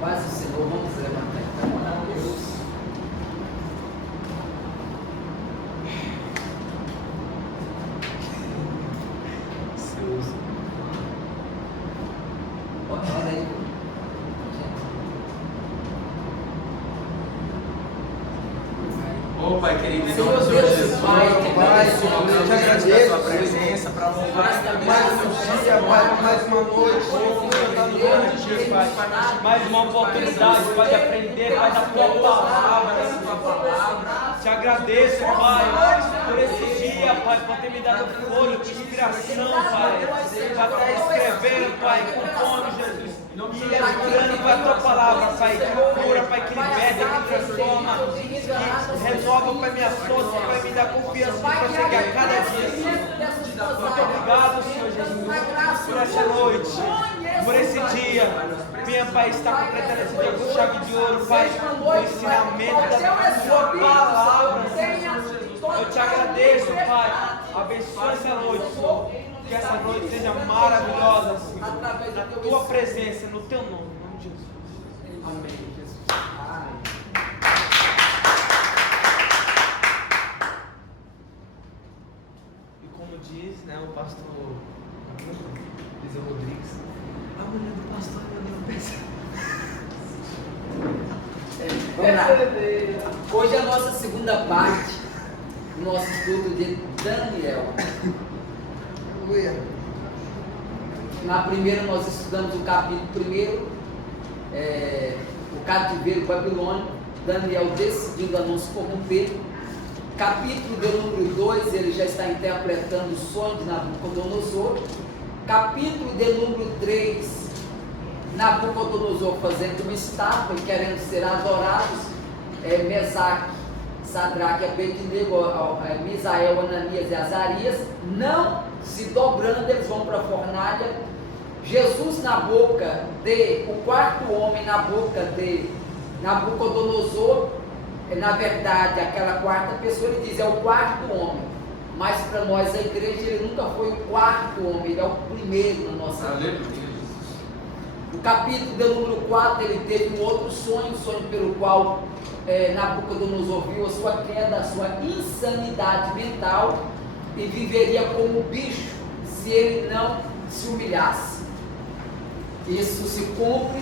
Paz do Senhor, vamos levantar então, orar a Deus. Olha aí. Ô Pai querido, em Senhor nome do Senhor Deus, Jesus, Pai, eu te agradeço a sua presença para honrar Mais um dia, Pai, mais uma noite, Pai, mais uma oportunidade, Pai, de aprender, Pai, da tua palavra. Te agradeço, Pai, por esse dia, Pai, por ter me dado fôlego de inspiração, Pai, para estar escrevendo, Pai, com fome, Jesus. E lembrando, Pai, a tua palavra, Pai, que cura, Pai, que liberta, que transforma, que renova, Pai, minha força, Pai, me dá confiança de prosseguir a cada dia, Senhor. Muito obrigado, Senhor Jesus, por essa noite, por esse dia. Minha Pai está completando esse dia com chave de ouro, Pai, o ensinamento da tua palavra, Senhor. Eu te agradeço, Pai. Abençoe essa noite, Senhor. Que essa noite seja maravilhosa, Senhor. Na tua presença, no teu nome, em nome de Jesus. Amém, Jesus. E como diz, né, o pastor Eliseu Rodrigues, a mulher do pastor meu Deus Vamos lá. Hoje é a nossa segunda parte do nosso estudo de Daniel. Na primeira nós estudamos o capítulo 1, o cativeiro babilônico, Daniel decidindo a não se corromper. Capítulo de número 2, ele já está interpretando o sonho de Nabucodonosor. Capítulo de número 3, Nabucodonosor fazendo uma estátua e querendo ser adorados, Mesaque, Sadraque, Abednego, Misael, Ananias e Azarias, não se dobrando, eles vão para a fornalha. Jesus na boca o quarto homem na boca de Nabucodonosor, na verdade, aquela quarta pessoa, ele diz, é o quarto homem, mas para nós, a igreja, ele nunca foi o quarto homem, ele é o primeiro na nossa vida. No capítulo de número 4, ele teve um outro sonho pelo qual Nabucodonosor viu a sua queda, a sua insanidade mental, e viveria como bicho se ele não se humilhasse. Isso se cumpre.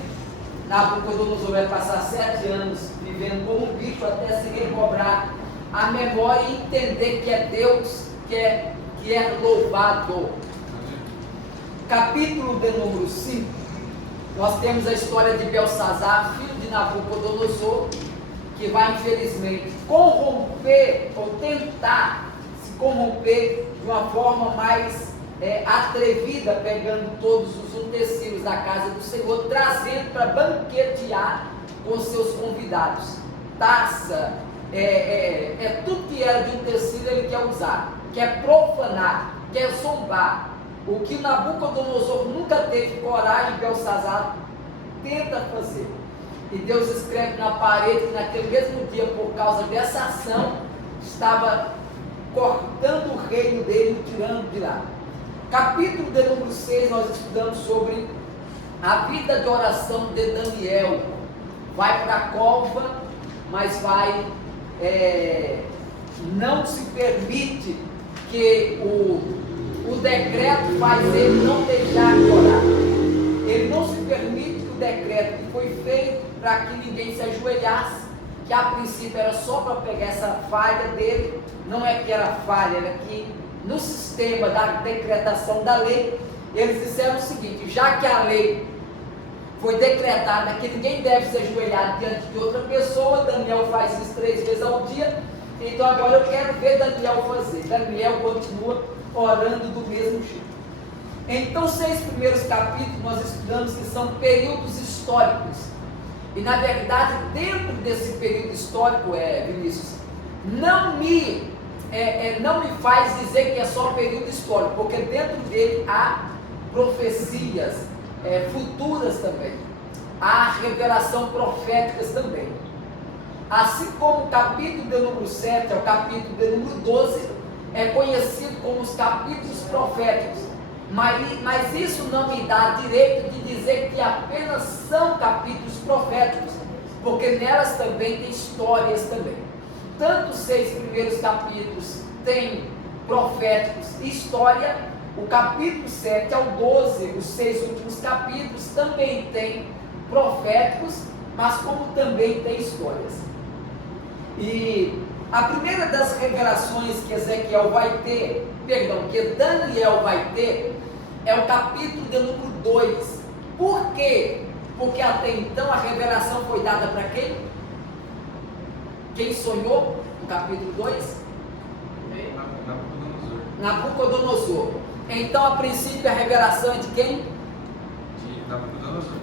Nabucodonosor vai passar 7 anos vivendo como bicho até se recobrar a memória e entender que é Deus que é louvado. Capítulo de número 5, nós temos a história de Belsazar, filho de Nabucodonosor, que vai infelizmente corromper ou tentar se corromper de uma forma mais atrevida, pegando todos os utensílios da casa do Senhor, trazendo para banquetear com seus convidados. Taça, tudo que era de utensílio ele quer usar, quer profanar, quer zombar. O que Nabucodonosor nunca teve coragem, Belsazar tenta fazer. E Deus escreve na parede que naquele mesmo dia, por causa dessa ação, estava cortando o reino dele e tirando de lá. Capítulo de número 6, nós estudamos sobre a vida de oração de Daniel. Vai para a cova, mas não se permite que o decreto faz ele não deixar de orar. Ele não se permite que o decreto que foi feito para que ninguém se ajoelhasse, que a princípio era só para pegar essa falha dele, não é que era falha, era que no sistema da decretação da lei, eles disseram o seguinte: já que a lei foi decretada que ninguém deve se ajoelhar diante de outra pessoa, Daniel faz isso 3 vezes ao dia, então agora eu quero ver Daniel fazer. Daniel continua orando do mesmo jeito. Então, 6 primeiros capítulos nós estudamos que são períodos históricos, e na verdade dentro desse período histórico, Vinícius, não me faz dizer que é só período histórico, porque dentro dele há profecias futuras também, há revelação proféticas também, assim como o capítulo de número 7 ao capítulo de número 12 é conhecido como os capítulos proféticos, mas isso não me dá direito de dizer que apenas são capítulos proféticos, porque nelas também tem histórias também. Tanto os 6 primeiros capítulos tem proféticos e história, o capítulo 7 ao 12, os 6 últimos capítulos também tem proféticos, mas como também tem histórias. E a primeira das revelações que Ezequiel vai ter, que Daniel vai ter, é o capítulo de número 2. Por quê? Porque até então a revelação foi dada para quem? Quem sonhou no capítulo 2? Nabucodonosor. Então, a princípio, a revelação é de quem? De Nabucodonosor.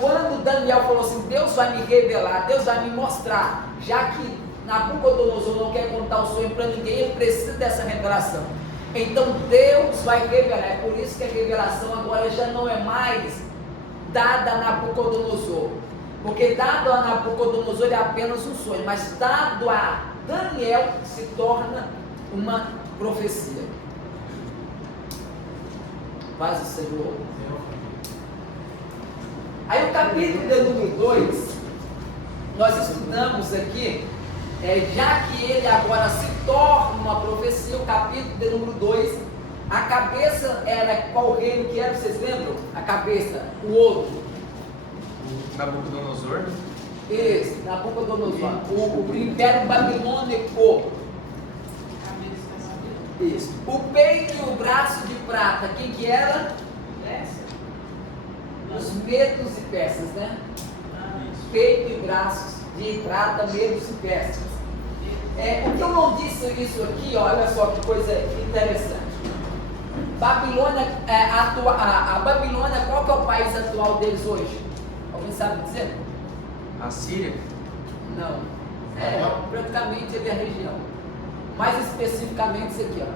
Quando Daniel falou assim, Deus vai me revelar, Deus vai me mostrar, já que Nabucodonosor não quer contar o sonho para ninguém, ele precisa dessa revelação. Então Deus vai revelar, é por isso que a revelação agora já não é mais dada a Nabucodonosor, porque dado a Nabucodonosor é apenas um sonho, mas dado a Daniel se torna uma profecia. Paz do Senhor. Aí o capítulo de número 2, nós estudamos aqui, já que ele agora se torna uma profecia, o capítulo de número 2, a cabeça era qual reino que era, vocês lembram? A cabeça, o outro. Nabucodonosor. Isso, Nabucodonosor, o Império Babilônico. Isso. O peito e o braço de prata, quem que era? Os medos e persas, né? Peito e braços de prata, medos e persas. O que eu não disse isso aqui, olha só que coisa interessante. Babilônia, a Babilônia, qual que é o país atual deles hoje? Alguém sabe dizer? A Síria. Não. Praticamente ele é a região. Mais especificamente isso aqui, ó.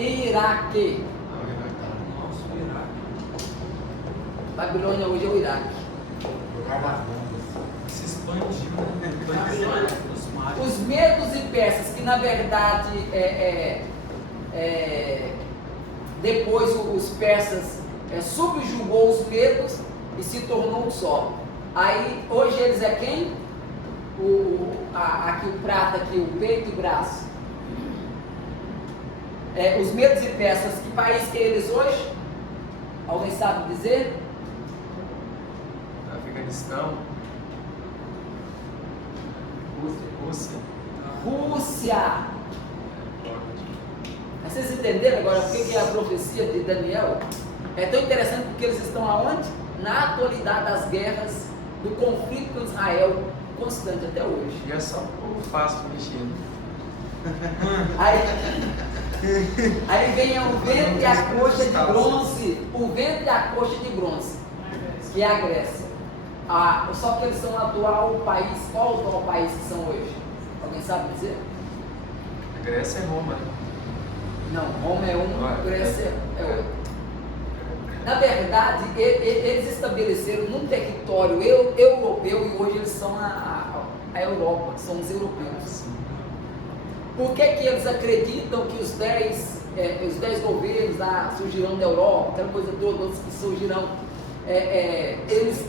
Iraque. Nossa, o Iraque. Babilônia hoje é o Iraque. Se expandiu, né? Os medos e persas, que na verdade depois os persas subjugou os medos e se tornou um só. Aí hoje eles é quem? Aqui o prata, aqui o peito e o braço. Os medos e persas, que país que é eles hoje? Alguém sabe dizer? Afeganistão. Rússia. Vocês entenderam agora o que é a profecia de Daniel? É tão interessante porque eles estão aonde? Na atualidade das guerras, do conflito com Israel, constante até hoje. E é só o fácil mexendo. Aí vem o vento e a coxa de bronze. O vento e a coxa de bronze, que é a Grécia. Só que eles são o atual país. Qual o atual país que são hoje? Alguém sabe dizer? A Grécia é Roma, né? Não, Roma é um, Grécia é outro. Na verdade, eles estabeleceram num território europeu e hoje eles são a Europa, são os europeus. Por que eles acreditam que os 10 governos surgirão da Europa, aquela coisa toda, outros que surgirão, eles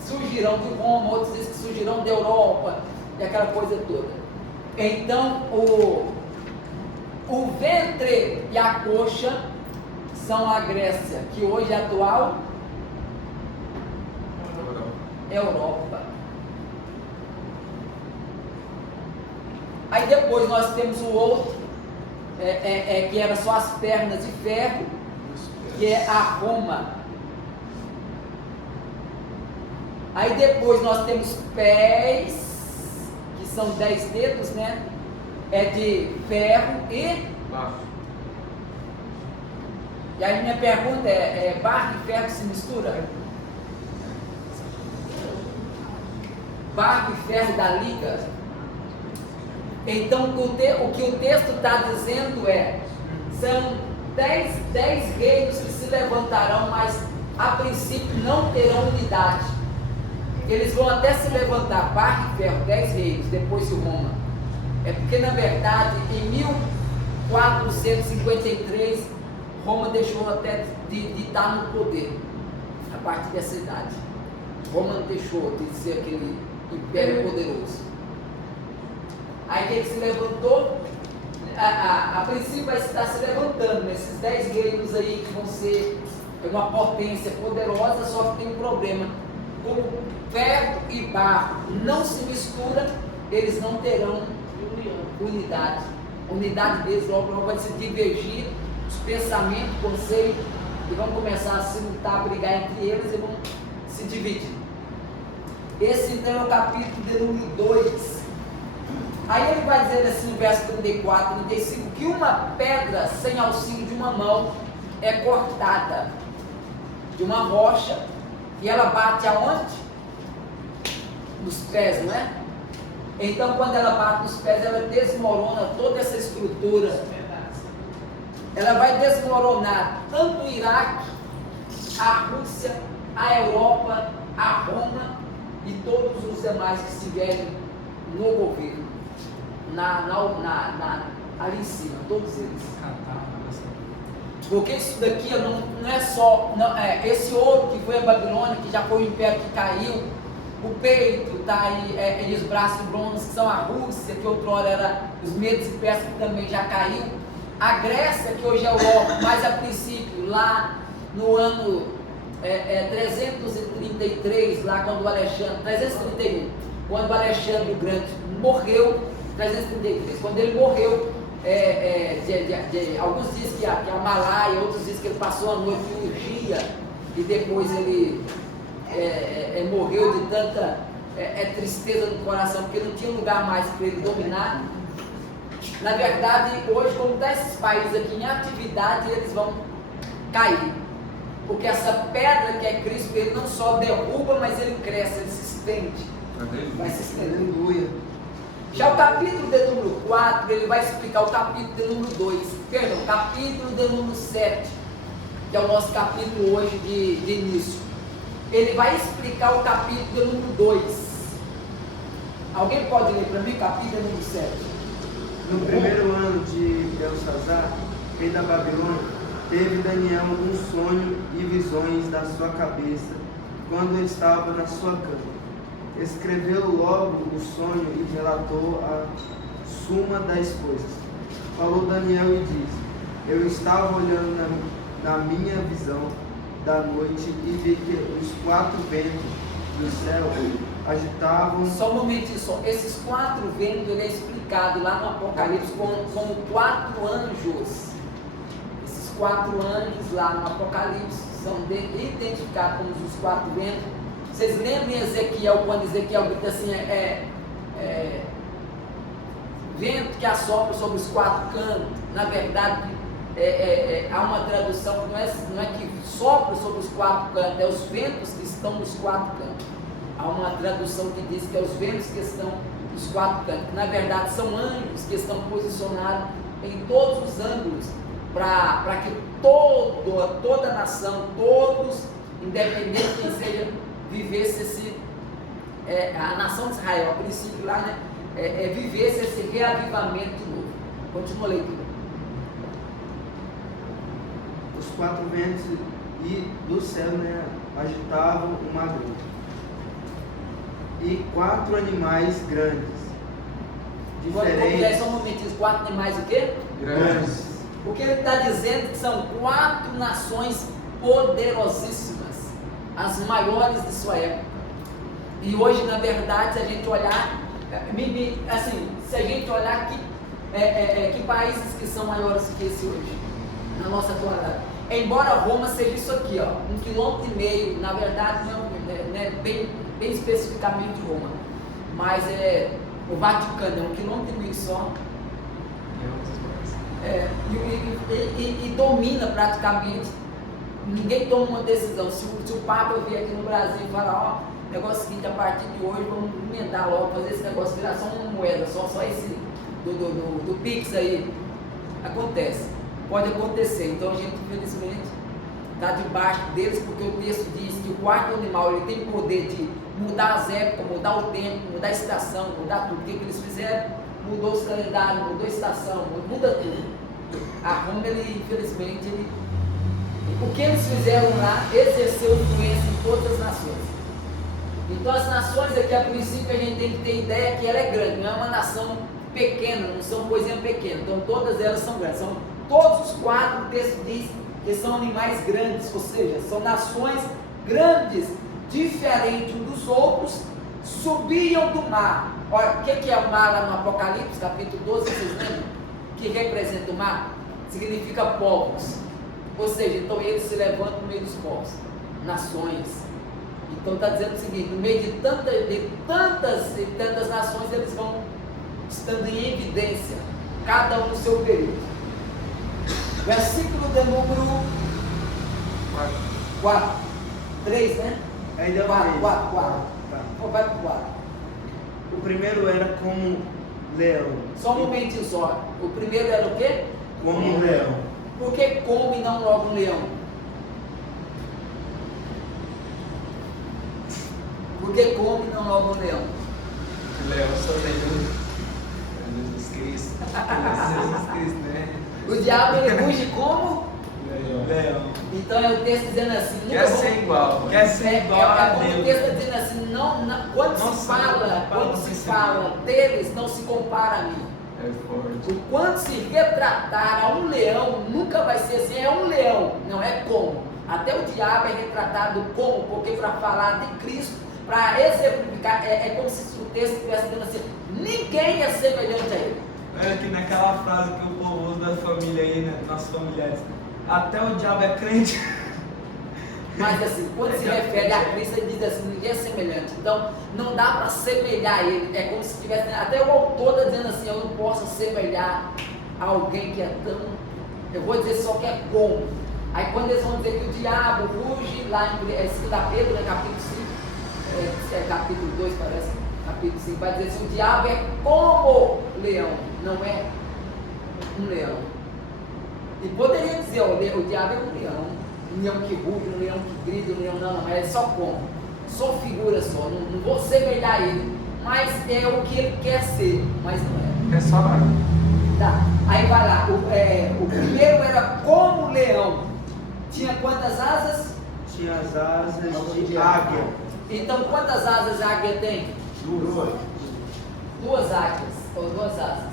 surgirão de Roma, outros dizem que surgirão da Europa, e aquela coisa toda. Então, o ventre e a coxa são a Grécia, que hoje é a atual Europa. Aí depois nós temos o outro, que era só as pernas de ferro, que é a Roma. Aí depois nós temos pés, que são 10 dedos, né? É de ferro e Baixo. E aí minha pergunta barro e ferro se mistura? Barro e ferro da liga? Então o que o texto está dizendo são 10 reinos que se levantarão, mas a princípio não terão unidade. Eles vão até se levantar, barro e ferro, 10 reinos, depois de Roma. Porque na verdade em 1453 Roma deixou até de estar no poder. a partir dessa idade. Roma não deixou de ser aquele império poderoso. Aí que ele se levantou, a princípio vai estar se levantando, nesses 10 reinos aí que vão ser uma potência poderosa, só que tem um problema. Como ferro e barro não se misturam, eles não terão unidade. A unidade deles logo vai se divergir, os pensamentos, conceitos, e vão começar a se lutar, a brigar entre eles e vão se dividir. Esse então é o capítulo de número 2. Aí ele vai dizer assim no verso 34, 35, que uma pedra sem auxílio de uma mão é cortada de uma rocha e ela bate aonde? Nos pés, não é? Então quando ela bate nos pés, ela desmorona toda essa estrutura. Ela vai desmoronar tanto o Iraque, a Rússia, a Europa, a Roma e todos os demais que estiverem no governo, ali em cima, todos eles. Porque isso daqui não é só, esse ouro que foi a Babilônia, que já foi o império que caiu, o peito está aí, e os braços de bronze, que são a Rússia, que outrora era os medos e persas, que também já caiu, a Grécia, que hoje é a Europa, mas a princípio, lá no ano 333, lá quando o Alexandre, 331, quando o Alexandre o Grande morreu, 333, quando ele morreu, alguns dizem que a Malaya, outros dizem que ele passou a noite em Urgia e depois ele morreu de tanta tristeza no coração, porque não tinha lugar mais para ele dominar. Na verdade, hoje, como está esses países aqui em atividade, eles vão cair, porque essa pedra que é Cristo, ele não só derruba, mas ele cresce, ele se estende, vai se estendendo. Já o capítulo de número 4, ele vai explicar o capítulo de número 2, perdão, capítulo de número 7, que é o nosso capítulo hoje de início. Ele vai explicar o capítulo de número 2. Alguém pode ler para mim o capítulo de número 7? No primeiro ano de Belsazar, rei da Babilônia, teve Daniel um sonho e visões da sua cabeça, quando ele estava na sua cama. Escreveu logo o sonho e relatou a suma das coisas. Falou Daniel e disse: eu estava olhando na minha visão da noite e vi que os 4 ventos do céu agitavam. Só um momentinho só. Esses 4 ventos, ele é explicado lá no Apocalipse como 4 anjos. Esses 4 anjos lá no Apocalipse são identificados como os 4 ventos. Vocês lembram em Ezequiel, quando Ezequiel grita assim, vento que assopra sobre os 4 cantos? Na verdade, há uma tradução que não é que sopra sobre os 4 cantos, é os ventos que estão nos 4 cantos. Há uma tradução que diz que é os ventos que estão nos 4 cantos. Na verdade, são anjos que estão posicionados em todos os ângulos, para que toda a nação, todos, independente de quem seja, vivesse a nação de Israel, a princípio lá, né, vivesse esse reavivamento novo. Continua a leitura. Os 4 ventos e do céu, né, agitavam uma grande. E 4 animais grandes, diferentes. Só um momentinho, 4 animais o quê? Grandes. O que ele está dizendo que são 4 nações poderosíssimas, as maiores de sua época. E hoje, na verdade, se a gente olhar, assim, se a gente olhar que países que são maiores que esse hoje, na nossa atualidade. Embora Roma seja isso aqui, ó, 1,5 km, na verdade não é bem especificamente Roma, mas o Vaticano é 1,5 km só. E domina praticamente. Ninguém toma uma decisão. Se o Papa vier aqui no Brasil e falar, ó, negócio seguinte, a partir de hoje vamos emendar logo, fazer esse negócio virar só uma moeda, só esse do Pix aí, acontece, pode acontecer. Então a gente, infelizmente, está debaixo deles, porque o texto diz que o 4º animal ele tem poder de mudar as épocas, mudar o tempo, mudar a estação, mudar tudo. O que eles fizeram? Mudou os calendários, mudou a estação, muda tudo. A Roma, ele, infelizmente, ele O que eles fizeram lá exerceu influência em todas as nações. Então as nações aqui, a princípio, a gente tem que ter ideia que ela é grande, não é uma nação pequena, não são coisinhas pequenas. Então todas elas são grandes. São todos os quatro, o texto diz que são animais grandes, ou seja, são nações grandes, diferentes uns dos outros, subiam do mar. Olha, o que é o mar lá no Apocalipse, capítulo 12, vocês lembram? Que representa o mar? Significa povos. Ou seja, então eles se levantam no meio dos povos, nações. Então está dizendo o seguinte, no meio de tantas nações, eles vão estando em evidência, cada um no seu período. Versículo de número 4, 3, né? Ainda 4. Tá. Vai para o 4. O primeiro era como leão. Só um momentinho só. O primeiro era o quê? Como um leão. Por que come e não logo um leão? Por que come e não logo um leão? O leão só tem um. Jesus Cristo. Jesus Cristo, né? O diabo ele ruge como? Leão. Então é o texto dizendo assim, nunca Quer vão- ser igual. Quer ser igual é a como o Deus. texto está dizendo assim, quando Não se se fala, compara, quando não se se fala deles, não se compara a mim. É forte. Quando se retratar a um leão, nunca vai ser assim, é um leão, não é como. Até o diabo é retratado como, porque para falar de Cristo, para exemplificar, é como se o texto estivesse dizendo assim, ninguém é semelhante a ele. Olha aqui naquela frase que o povo usa da família aí, né? Nossos familiares. Até o diabo é crente. Mas assim, quando se refere a Cristo, ele diz assim, ninguém é semelhante. Então, não dá para semelhar ele. É como se tivesse, até o autor está dizendo assim, eu não posso semelhar a alguém que é tão, eu vou dizer só que é como. Aí quando eles vão dizer que o diabo ruge, lá em 2 Pedro, né, capítulo 5, capítulo 2 parece, capítulo 5, vai dizer assim, o diabo é como leão, não é um leão. E poderia dizer, ó, o diabo é um leão que ruge, um leão que grita, um leão não, mas é só como, só figura só, não vou semelhar ele, mas é o que ele quer ser, mas não é. É só lá. Tá. Aí vai lá, o primeiro era como leão, tinha quantas asas? Tinha as asas de águia. Então quantas asas a águia tem? 2. 2 águias, ou 2 asas.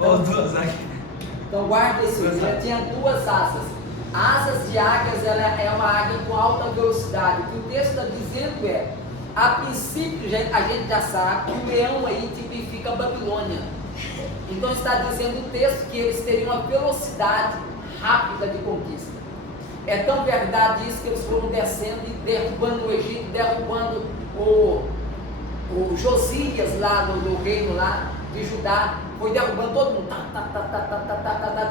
Ou duas aqui. Então guarda isso, ela tinha 2 asas. Asas de águias, ela é uma águia com alta velocidade. O que o texto está dizendo é, a princípio a gente já sabe que o leão aí tipifica a Babilônia. Então está dizendo o texto que eles teriam uma velocidade rápida de conquista. É tão verdade isso que eles foram descendo e derrubando o Egito, derrubando o Josias lá no reino lá de Judá, foi derrubando todo mundo,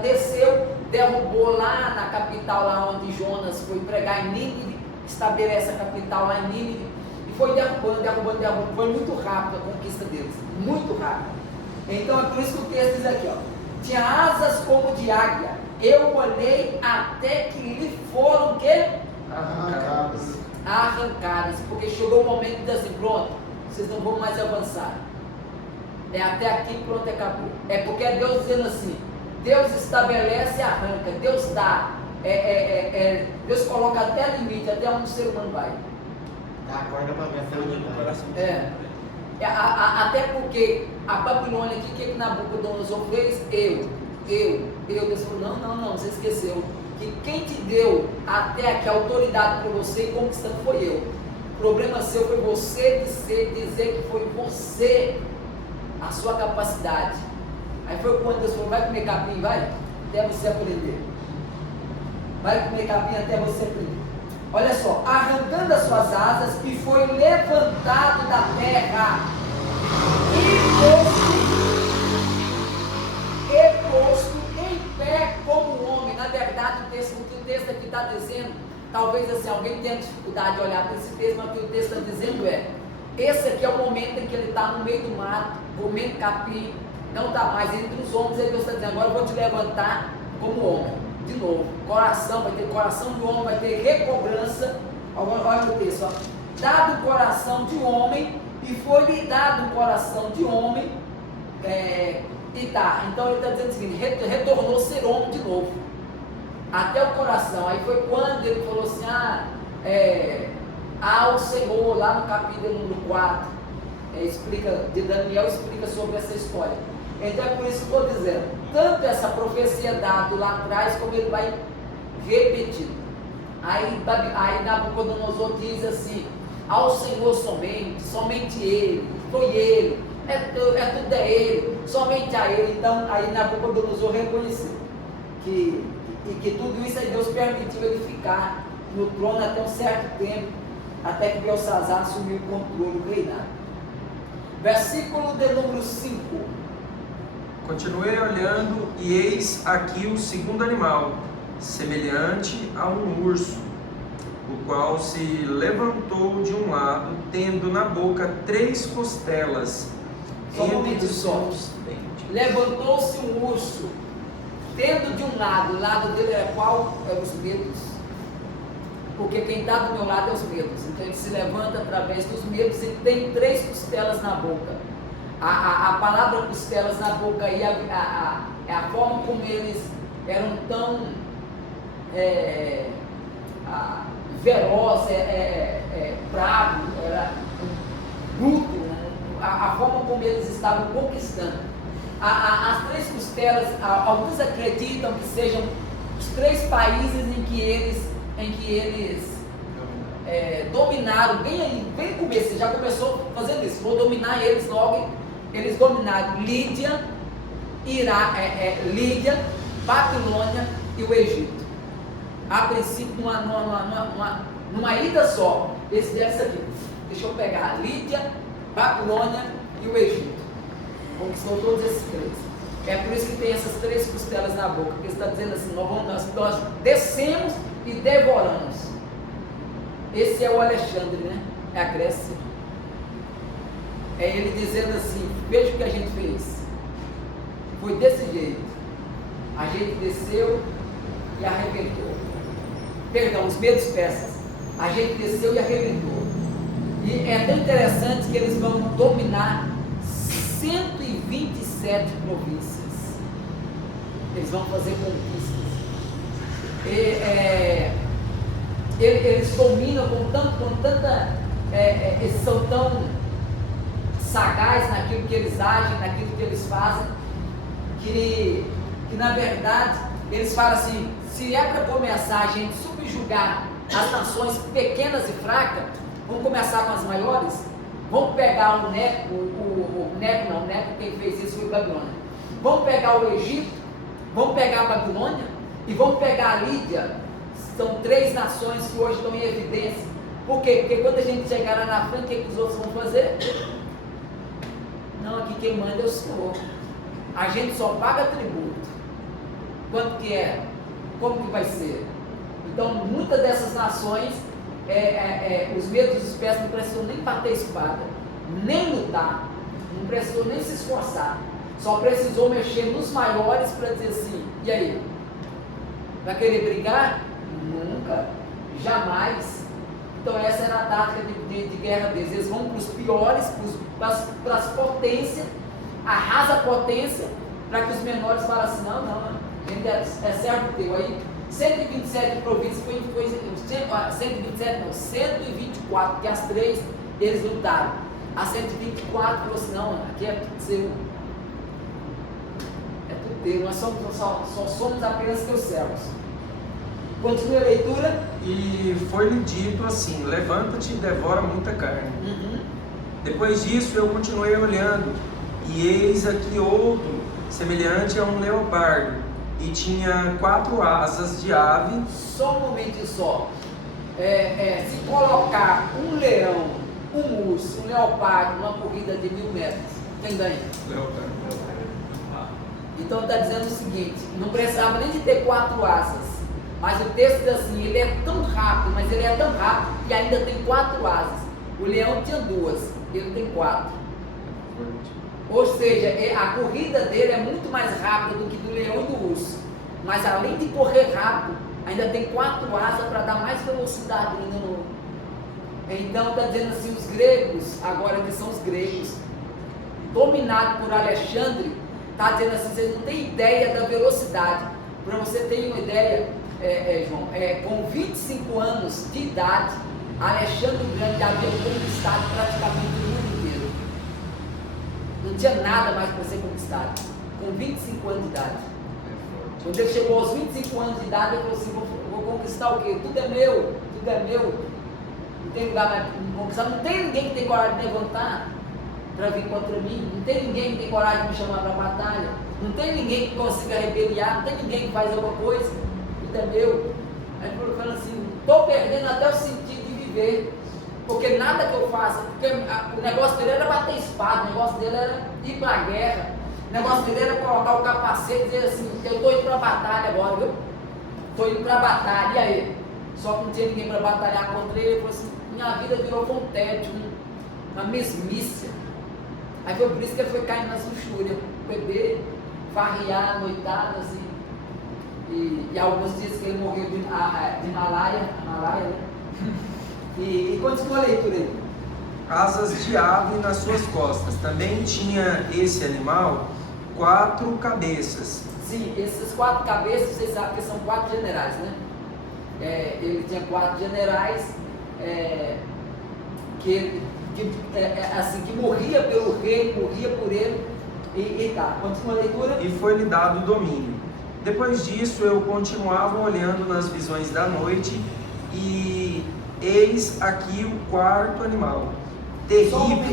desceu, derrubou lá na capital, lá onde Jonas foi pregar em Nínive, estabelece a capital lá em Nínive, e foi derrubando, foi muito rápido a conquista deles, muito rápido. Então é por isso que o texto diz aqui, ó, tinha asas como de águia, eu olhei até que lhe foram o quê? Arrancadas, porque chegou o momento de dizer assim, pronto, vocês não vão mais avançar. É até aqui, pronto, acabou. É porque é Deus dizendo assim, Deus estabelece e arranca, Deus dá, Deus coloca até limite, até onde o ser humano vai. Dá a corda para ver até onde vai. Até porque a Babilônia aqui, o que Nabucodonosor fez? Deus falou, não, você esqueceu, que quem te deu até aqui a autoridade para você ir conquistando foi eu. O problema seu foi você dizer que foi você, a sua capacidade. Aí foi quando Deus falou, vai comer capim, vai, até você aprender. Vai comer capim até você aprender. Olha só, arrancando as suas asas, e foi levantado da terra, e posto em pé como um homem. Na verdade, o que o texto aqui está dizendo, talvez assim, alguém tenha dificuldade de olhar para esse texto, mas o que o texto está dizendo esse aqui é o momento em que ele está no meio do mato, comendo capim, não está mais entre os homens, aí Deus está dizendo, agora eu vou te levantar como homem, de novo, coração, vai ter coração de homem, vai ter recobrança, olha o texto, dado o coração de homem, e foi-lhe dado o coração de homem, então ele está dizendo o seguinte, retornou a ser homem de novo. até o coração. Aí foi quando ele falou assim, ao Senhor, lá no capítulo número 4, de Daniel explica sobre essa história. Então é por isso que estou dizendo, tanto essa profecia dada lá atrás, como ele vai repetindo. Aí Nabucodonosor diz assim, ao Senhor somente Ele, foi Ele, tudo é Ele, somente a Ele. Então aí Nabucodonosor reconheceu que tudo isso aí Deus permitiu ele ficar no trono até um certo tempo, até que Belsazar assumiu o controle do reinado. Versículo de número 5. Continuei olhando, e eis aqui o segundo animal, semelhante a um urso, o qual se levantou de um lado, tendo na boca 3 costelas. Só um momento só. Levantou-se um urso, tendo de um lado, o lado dele era qual? Eram os medos. Porque quem está do meu lado é os medos. Então ele se levanta através dos medos e tem 3 costelas na boca. A palavra costelas na boca aí é a forma como eles eram tão veloz, bravo, era bruto, né? A forma como eles estavam conquistando. As 3 costelas, alguns acreditam que sejam os 3 países em que eles dominaram, bem no começo, já começou fazendo isso, vou dominar eles logo. Eles dominaram Lídia, Lídia, Babilônia e o Egito. A princípio, numa ida só, eles deram isso aqui. Deixa eu pegar Lídia, Babilônia e o Egito. Conquistou todos esses 3. É por isso que tem essas 3 costelas na boca, porque ele está dizendo assim, nós descemos e devoramos. Esse é o Alexandre, né? É a Grécia. É ele dizendo assim, veja o que a gente fez. Foi desse jeito. A gente desceu e arrebentou. Perdão, os medos persas. A gente desceu e arrebentou. E é tão interessante que eles vão dominar 127 províncias. Eles vão fazer conquistas. Eles dominam com tanta. Eles são tão sagaz naquilo que eles agem, naquilo que eles fazem, que na verdade eles falam assim, se é para começar a gente subjugar as nações pequenas e fracas, vamos começar com as maiores, vamos pegar o Neco, quem fez isso foi Babilônia, vamos pegar o Egito, vamos pegar a Babilônia e vamos pegar a Lídia. São 3 nações que hoje estão em evidência. Por quê? Porque quando a gente chegar lá na frente, o que os outros vão fazer? Não, aqui quem manda é o Senhor. A gente só paga tributo. Quanto que é? Como que vai ser? Então, muitas dessas nações, os medos dos pés não precisam nem bater espada, nem lutar, não precisou nem se esforçar. Só precisou mexer nos maiores para dizer assim, e aí? Vai querer brigar? Nunca, jamais. Então essa era a tática de guerra deles. Eles vão para os piores, para as potências, arrasa a potência, para que os menores falem assim, não, é certo teu. Aí 127 províncias, 124, porque as 3 eles lutaram. A 124 falou assim, não, aqui é tudo seu. É tudo teu, nós só somos apenas teus servos. Continua a leitura. E foi-lhe dito assim, levanta-te e devora muita carne. Depois disso eu continuei olhando, e eis aqui outro, semelhante a um leopardo, e tinha 4 asas de ave. Só um momentinho só. Se colocar um leão, um urso, um leopardo numa corrida de 1000 metros, quem ganha? Leopardo. Então está dizendo o seguinte, não precisava nem de ter 4 asas. Mas o texto diz assim, ele é tão rápido, mas ele é tão rápido que ainda tem 4 asas. O leão tinha 2, ele tem 4. Ou seja, a corrida dele é muito mais rápida do que do leão e do urso. Mas além de correr rápido, ainda tem 4 asas para dar mais velocidade ainda no. Então está dizendo assim, os gregos, agora que são os gregos, dominados por Alexandre, está dizendo assim, vocês não têm ideia da velocidade. Para você ter uma ideia, João, com 25 anos de idade, Alexandre o Grande havia conquistado praticamente o mundo inteiro. Não tinha nada mais para ser conquistado. Com 25 anos de idade. Quando ele chegou aos 25 anos de idade, ele falou assim: vou conquistar o quê? Tudo é meu, tudo é meu. Não tem lugar mais para conquistar. Não tem ninguém que tem coragem de levantar para vir contra mim. Não tem ninguém que tem coragem de me chamar para a batalha. Não tem ninguém que consiga rebeliar. Não tem ninguém que faz alguma coisa. Tudo é meu. Aí ele falou assim: estou perdendo até o sentido de viver. Porque nada que eu faça, porque o negócio dele era bater espada, o negócio dele era ir para a guerra, o negócio dele era colocar o capacete e dizer assim: eu estou indo para a batalha agora, viu? Estou indo para a batalha, e aí? Só que não tinha ninguém para batalhar contra ele. Ele falou assim: minha vida virou um tédio, uma mesmice. Aí foi por isso que ele foi caindo nas luxúrias, beber, farrear, noitada, assim. E alguns dizem que ele morreu de Himalaia, né? E continua a leitura aí. Asas de ave nas suas costas. Também tinha esse animal 4 cabeças. Sim, essas 4 cabeças, vocês sabem que são 4 generais, né? Ele tinha 4 generais que morria pelo rei, morria por ele. E tá, continua a leitura. E foi-lhe dado o domínio. Depois disso eu continuava olhando nas visões da noite, e eis aqui o 4º animal, terrível.